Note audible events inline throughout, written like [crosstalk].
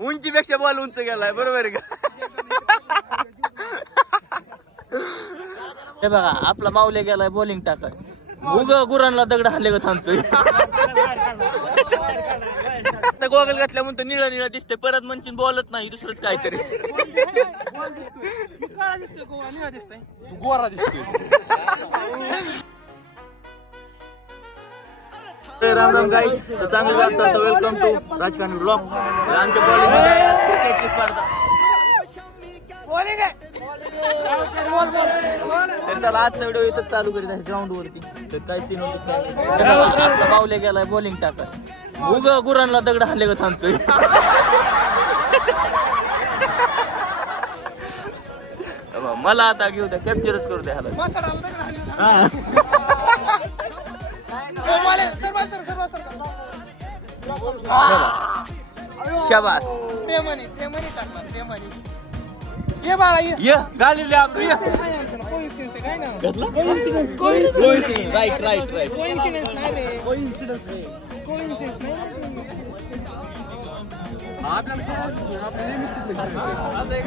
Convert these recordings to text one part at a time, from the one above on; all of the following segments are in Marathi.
उंचीपेक्षा बॉल उंच गेलाय बरोबर आहे का? हे बघा आपला माऊल्या गेलाय बॉलिंग टाकाय. उग गुरांना दगड हल्ले का थांबतोय. आता गोगल घातल्या म्हणतो निळा निळा दिसते परत म्हणशील बॉलच नाही दुसरंच काहीतरी. काळा दिसतोय गोवा निळा दिसतोय. तू गोरा दिसतोय. राम राम गाईस तर चांगलं वाटतं. वेलकम टू राजकारण ब्लॉग आमच्या बॉलिंग आहे आज क्रिकेटची स्पर्धा. तर त्याला आजचा व्हिडिओ इथं चालू करीत आहे ग्राउंड वरती. तर होतं बघा, आपला माऊल्या गेलाय बॉलिंग टाकाय उग गुरांना दगड हल्ले का थांबतोय? [laughs] मला आता घेऊ द्या. कॅप्चरच करू द्या ह्याला. शाबास. प्रेमाने प्रेमाने टाकला प्रेमाने ये बाळा ये. ये काय ना. राईट राईट राईट कोइन्सिडेंस नाही. रे. कोइन्सिडेंस कोइन्सिडेंस नाही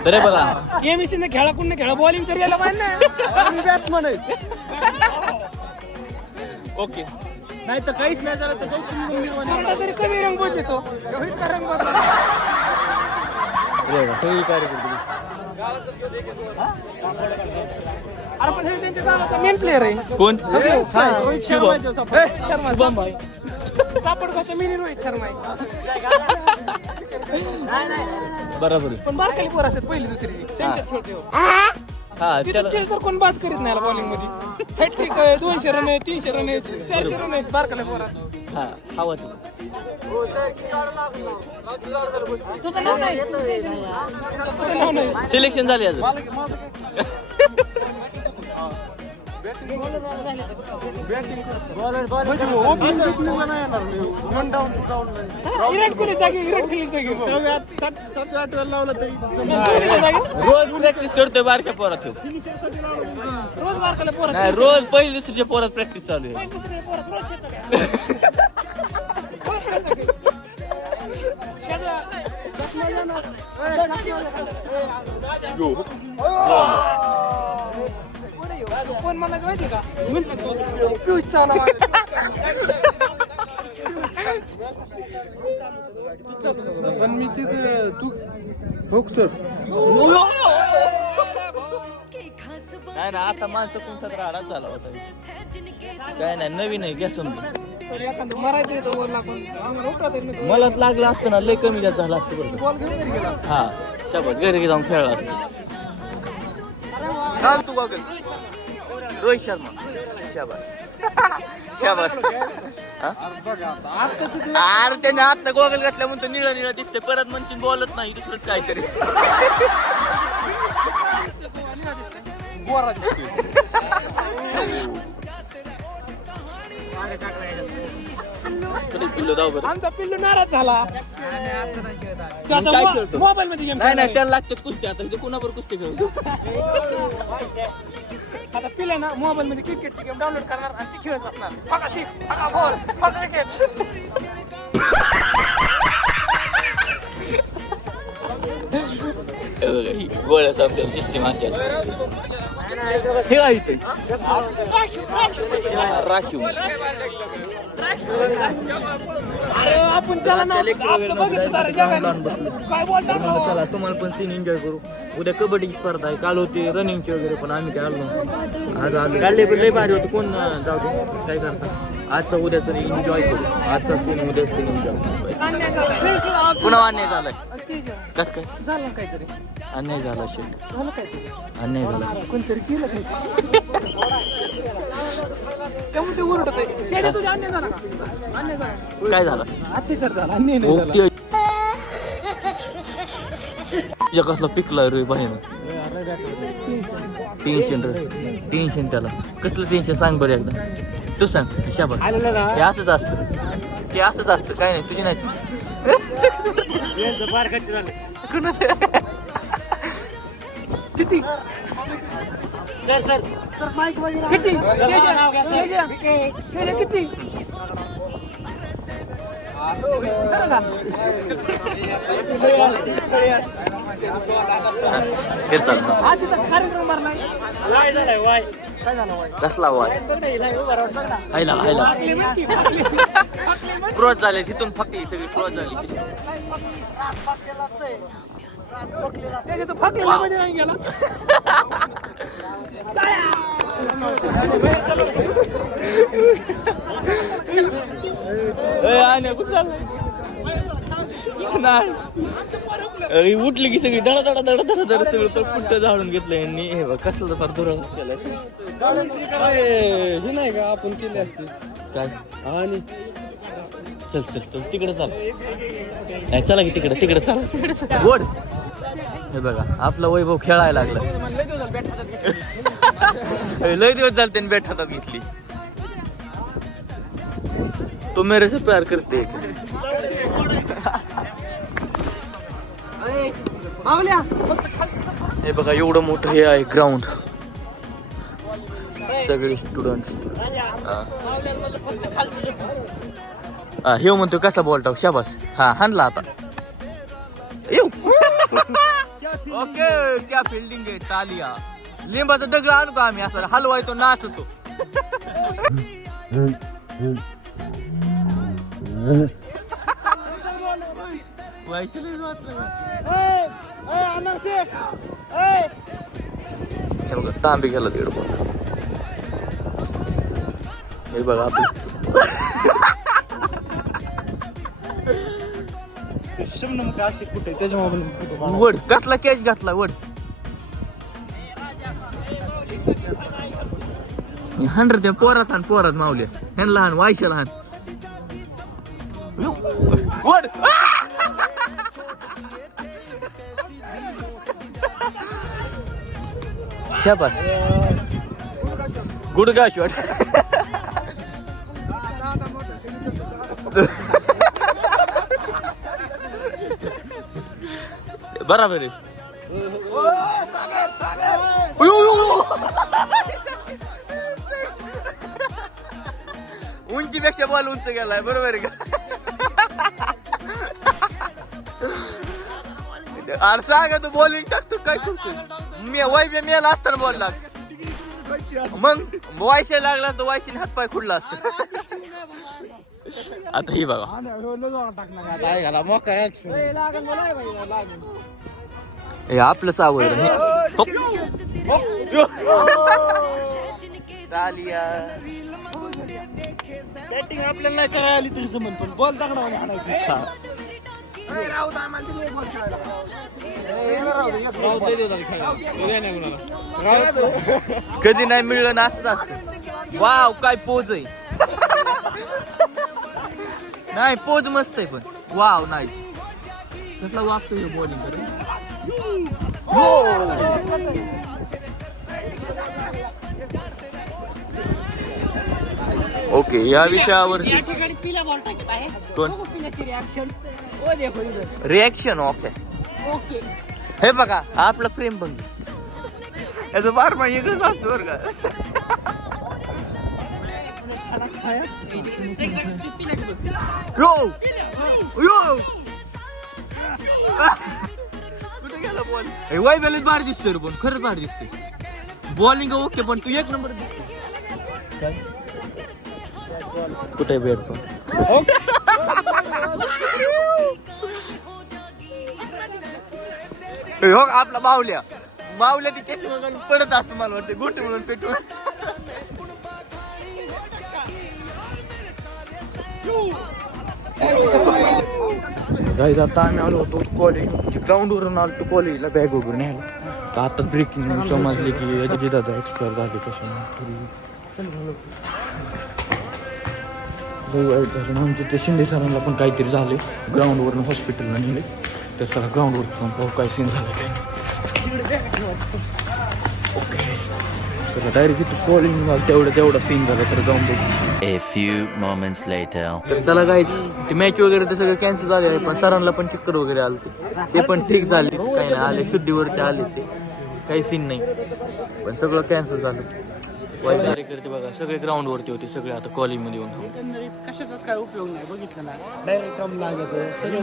तरी बघा. ये मिशीन खेळा कुणी खेळा? बॉलिंग तरी ना. Batsman [laughs] okay. नाही तर काहीच नाही झालं तर काही तरी कमी रंग बदलतो रोहित का रंग बदला अरे पण हे त्यांच्या गावाचा मेन प्लेअर आहे. कोण? रोहित शर्मा. शुभम. आहे तो शर्मा शुभम. भाई सापडगावचा मिनी रोहित शर्मा आहे. बरोबर पण बारकाली पोर असतात पहिली दुसरी. त्यांच्यात खेळते हो. हा तिथं त्याला ते तर कोण बाद करीत नाही बॉलिंगमध्ये. हॅट्रिक आहे दोनशे रन आहे तीनशे रन आहे चारशे रन आहे. बारकाल्या पोरात. हा हवा तुझं नाव नाही. तुझं नाव नाही. सिलेक्शन झाले अजून. [laughs] विराट कोहली जागी विराट कोहली जागी. सात आठ वेळा लावलं तरी रोज प्रॅक्टिस करतोय बारक्या पोरात ह्यो. रोज पोरात नाही रोज पहिली दुसरीच्या पोरात प्रॅक्टिस चालू आहे [laughs] कोण म्हणायचं माहिती का? पियुष चावला पण मी तिथे तू हो सर. नाही ना आता माणसं कोणता राडा झाला होता काय नाही नवीन आहे घ्या समजून. मलाच लागलं असतं ना लय कमी जास्त झालं असतं बरं बॉल घेऊन घरी गेला. हा शाबास घरी जाऊन खेळला. असतं घाल तू गॉगल रोहित शर्मा. शाबास. शाबास. हा? अरे त्याने आता गॉगल घातल्या म्हणतो निळा निळा दिसते परत म्हणशील बॉलच नाही दुसरंच काहीतरी. पिल्लू जाऊ बरं. आमचा पिल्लू नाराज झाला. मग काय खेळतो? मोबाईल मध्ये गेम नाही नाही त्याला लागते कुस्ती. आता इथे कुणावर कुस्ती खेळतो आता पिल्ला ना मोबाईल मध्ये क्रिकेटची गेम डाउनलोड करणार आणि ती खेळत असणार. फका बॉल गोळ्या सिस्टीम असते. हे आहे इथे. राखीव. अरे आपण त्याला ना आपलं बघितलं सारं जगाने. काय बोलतात म्हणलं चला तुम्हाला पण सीन एन्जॉय करू. उद्या कबड्डीची स्पर्धा आहे. काल होती रनिंगची वगैरे पण आम्ही काय आलो आज आज काढले पण लय भारी होते. कोण अं, जाऊ दे. काय करता? आजचा उद्या तरी एन्जॉय करू. आजचा सीन उद्या सीन एन्जॉय पुन्हा अन्याय झालाय कस काय? झालं काहीतरी. अन्याय झाला शेट झालं काहीतरी. अन्याय झाला. कोणतरी केलं त्यामुळे ते ओरडत आहे. त्याच्या तुझ्या अन्याय झाला का? अन्याय झाला. काय झालं? अत्याचार झाला अन्याय नाही झाला. ओके. तुझ्या कसला पिकला रे बहिण टेन्शन रे. टेन्शन त्याला. कसलं टेन्शन सांग बरं एकदा. तू सांग आलेलं का? हे असंच असतं. हे असंच असतं. काय नाही तुझी नाही. किती? Sir sir. सर माईक किती? केले किती? हे चालतं. तिथं कार्यक्रम भरलाय कसला वाय हायला हायला क्रॉस झाले तिथून फकली सगळी क्रॉस झाली नाही आणि नाही उठली की सगळी धडा धडा धडा धडा धडा सगळं तर पुट्ट झाडून घेतलं यांनी हे बघ कसलं फार दुरा केलं हे नाही का आपण केले असते काय? आणि? चल चल चल तिकडे चाल. नाही चला की तिकडे तिकडे चला. गोड हे बघा आपला वैभव खेळायला लागला. [laughs] लय दिवस झाले त्यांनी बॅट हातात घेतली. तो मेरे से प्यार करते. है. हे बघा एवढं मोठं हे आहे ग्राउंड सगळे स्टुडंट हा हे म्हणतो कसा बॉल टाक शाबास. हा हाणला आता. येऊ. ओके क्या फिल्डिंग आहे टालिया लिंबाचा दगड आणू का आम्ही असं हलवायचो नाचतो. तांबे गेला दीड बॉल हे बघा कुठे? त्याच्या वड कसला कॅच घातला वड. हंड्रेड त्या पोरात आणि पोरात मावल्या. ह्यान लहान वायशा लहान वड! [laughs] शाबास. गुडगा शॉट [laughs] बराबर आहे [laughs] उंचीपेक्षा बॉल उंच गेलाय बरोबर आहे का? [laughs] अरे सांगा तू बॉलिंग टाकतो काय करतो मी वाय मेला असताना बॉल लाग मग वायशे लागला तर वायशीने हातपाय खुडला असत. आता ही बघा. हे आपलं सावर बॅटिंग हो. आपल्याला नाही करायला आली तरी जमन पण बॉल कधी नाही मिळलं ना असं वाव काय पोज आहे. नाही पोज मस्त आहे पण. वाव नाही कसला वागतो हे! बॉलिंग ओके या विषयावर या ठिकाणी पिला बॉल टाकत आहे. कोण? बघू पिल्याची रिॲक्शन ओ देखो इधर रिॲक्शन ओके ओके. हे बघा हा आपला प्रेम बंग याचं बार महिने इकडेच असतो बरं का. कुठे गेला बॉल वाय बॅलेन्स भारी दिसतोय रे पण खरंच भारी दिसतोय. बॉलिंग ओके पण तू एक नंबर कुठे पण? हो आपला मावल्या. मावल्या ती केस म्हणून पडत असतो मला वाटतं. गोटी म्हणून पेटून गाईज आता आम्ही आलो होतो कॉलेज ग्राउंडवरून आलो होतो कॉलेजला बॅग वगैरे न्यायला. तर आता ब्रेकिंग न्यूज समजली की अजय दादा एक्सपायर झाले वाईट झालं म्हणून ते शिंदे सरांना पण काहीतरी झाले. ग्राउंडवरून हॉस्पिटलला नेले. तर त्याला ग्राउंडवर काय सीन झालं काय? ओके तर डायरेक्ट इथं कॉलिंग तेवढं तेवढा सीन झाला तर जाऊन बघू. A few moments later. तर चला गायच ते मॅच वगैरे ते सगळं कॅन्सल झाले आहे पण सरांना पण चक्कर वगैरे आले ते पण ठीक झाले काही नाही आले शुद्धीवरती आले ते. काही सीन नाही. पण सगळं कॅन्सल झालं. वाईट कार्यकर्ते बघा. सगळे ग्राउंड वरती होते सगळे आता कॉलेजमध्ये येऊन थांबले. एकंदरीत कशाचाच काय उपयोग नाही बघितलं ना. डायरेक्ट काम लागत. सगळं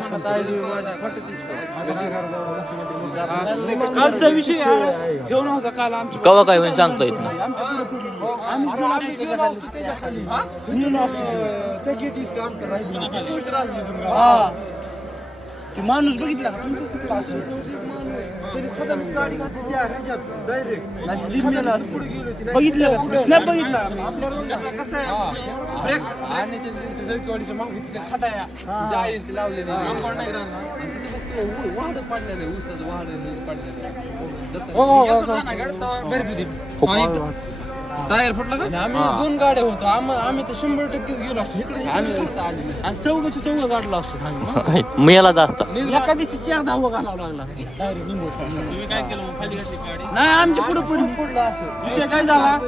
कालचा विषय हा घेऊन होता काल आमच्या कवा काय होईल सांगता येत नाही. आमच्या पुढे पुढे. आम्हीच गेलो असतो त्याच्याखाली. गेलो असतो. त्या गेटीत काम करायचं हा. ते माणूस बघितला का? तुमच्या डायरेक्ट नाही ते लिहिलेलं असतं बघितलं का स्नॅप बघितला कसं कसं टायर फुटला का? आम्ही दोन गाड्या होतो. आम्ही आम्ही तर शंभर टक्के गेलो असतो. इकडे आम्ही आणि चौघाची चौघ काढला असतो आम्ही मी याला जास्त. एका दिवशी चार धावा घालावं लागला असतो. डायरेक्ट तुम्ही काय केलं मग? खाली घातली गाडी? नाही आमच्या पुढे पुढे पडलं असं. विषय काय झाला?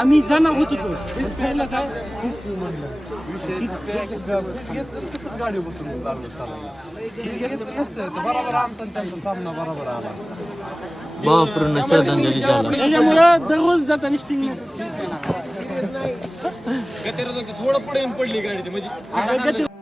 आम्ही जाणार होतो तो. पण पहिलं काय? गाडी बसून लागलो चालायला किस घेतलं नसतं. तर बरोबर आमचा आणि त्यांचा सामना बरोबर आला. बापूर्ण श्रद्धांजली झाला त्याच्यामुळं दररोज जाताना स्टिंग [laughs] थोडं पुढे पडली गाडी म्हणजे